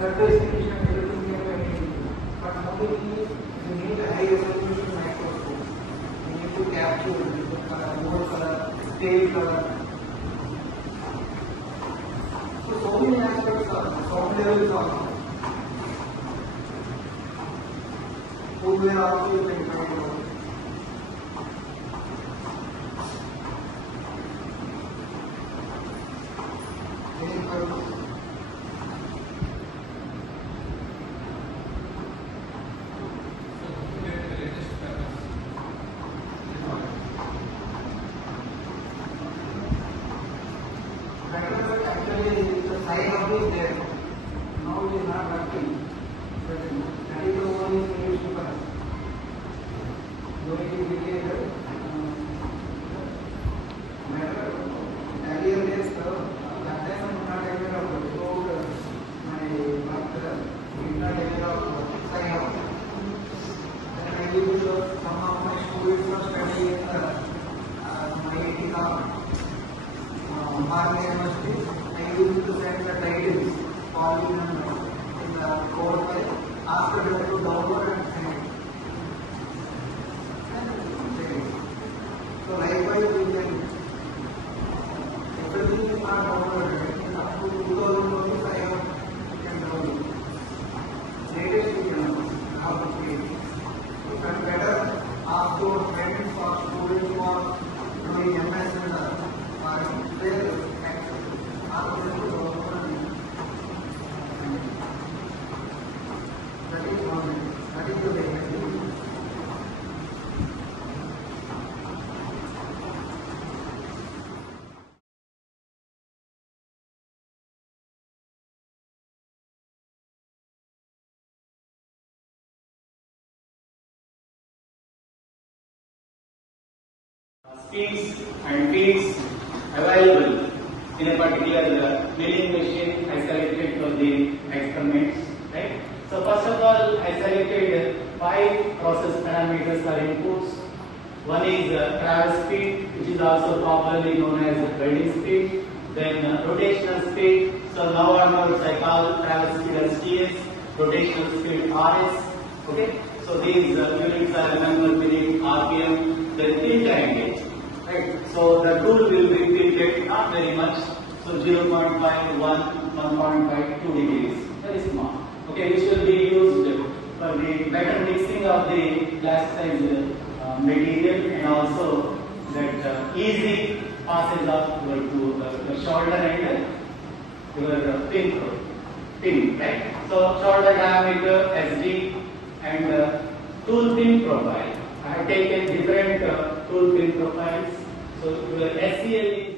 surface finish and everything can be identified. But how do you need a high resolution microscope? You need to capture the color, more color, pale color. So many aspects are sound levels are. Food where also you can find out. Actually, the sign of this there. Now it is not working. But that is the only solution for us. Going to detail matter earlier days, that time I am not aware of so my master is not aware of sign of. And I use some of my students are studying in my IIT Maharashtra University. I used to send the titles falling in the code file, ask them to download and send it. So likewise we can, everything is not downloaded. Up to 2025 you can download. Latest you can how to create. You can better ask your friends or students who are doing MS and their access. Ask them to download and that is one. That is the way. Speeds and feeds available in a particular milling machine I selected for the experiments, right? So first of all I selected 5 process parameters or inputs. One is traverse speed, which is also popularly known as riding speed, then rotational speed. So now onwards I call traverse speed as TS, rotational speed RS. Okay, so these units are remembered within RPM, then tilt time gauge. Right. So the tool will be tilted not very much, so 0.5 to 1.5 2 degrees, very small. Okay, which will be used for the better mixing of the plasticized material and also that easy passage of your shoulder and your pin, right? So shoulder diameter SD and tool pin profile. I have taken different tool pin profiles. So your SCL